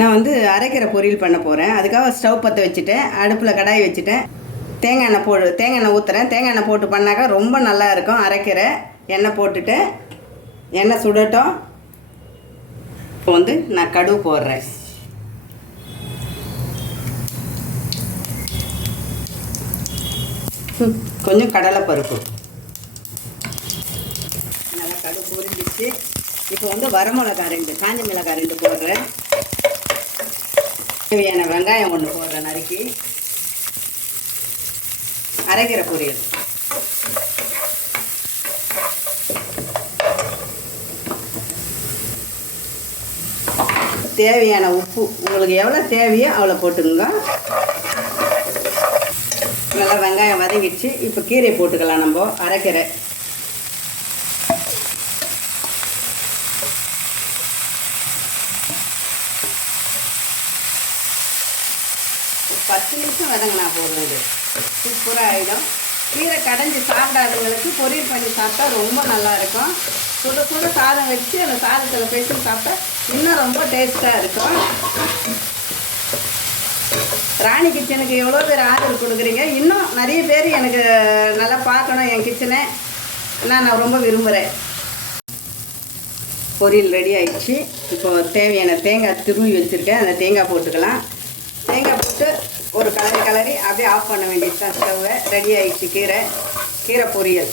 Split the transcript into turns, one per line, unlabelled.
நான் வந்து அரைக்கிற பொரியல் பண்ண போகிறேன் அதுக்காக ஸ்டவ் பற்ற வச்சுட்டேன். அடுப்பில் கடாய் வச்சுட்டேன். தேங்காய் எண்ணெய் போடு தேங்காய் எண்ணெய் ஊற்றுறேன் தேங்காய் எண்ணெய் போட்டு பண்ணாக்கா ரொம்ப நல்லா இருக்கும். அரைக்கிற எண்ணெய் போட்டுட்டு எண்ணெய் சுடட்டும். இப்போ வந்து நான் கடுகு போடுறேன். கொஞ்சம் கடலைப்பருப்பு. நல்லா கடுகு பொரிஞ்சிச்சு இப்போ வந்து வரமிளகாய் ரெண்டு காஞ்ச மிளகாய் ரெண்டு போடுறேன். தேவையான வெங்காயம் ஒன்று போடுறேன் நறுக்கி. அரைக்கிற பொரியல். தேவையான உப்பு உங்களுக்கு எவ்வளோ தேவையோ அவ்வளோ போட்டுக்கோங்க. நல்லா வெங்காயம் வதங்கிடுச்சு. இப்போ கீரை போட்டுக்கலாம் நம்ம அரைக்கீரை பத்து நிமிஷம் வதங்கினா போதும் இது. சூப்பராக ஆகிடும் கீரை கடைஞ்சி சாப்பிடாதவங்களுக்கு பொரியல் பண்ணி சாப்பிட்டா ரொம்ப நல்லா இருக்கும் சுட சுட சாதம் வச்சு அந்த சாதத்தில் பேசி சாப்பிட்டா இன்னும் ரொம்ப டேஸ்ட்டாக இருக்கும். ராணி கிச்சனுக்கு எவ்வளோ பேர் ஆர்டர் கொடுக்குறீங்க? இன்னும் நிறைய பேர் எனக்கு நல்லா பார்க்கணும் என் கிச்சனை. நான் நான் ரொம்ப விரும்புகிறேன் பொரியல் ரெடி ஆயிடுச்சு. இப்போ தேவையான தேங்காய் துருவி வச்சுருக்கேன். அந்த தேங்காய் போட்டுக்கலாம். தேங்காய் போட்டு ஒரு கலரி கலரி அப்படியே ஆஃப் பண்ண வேண்டியது தான். ஸ்டவ்வை ரெடி ஆகிடுச்சு கீரை. கீரை பொரியல்.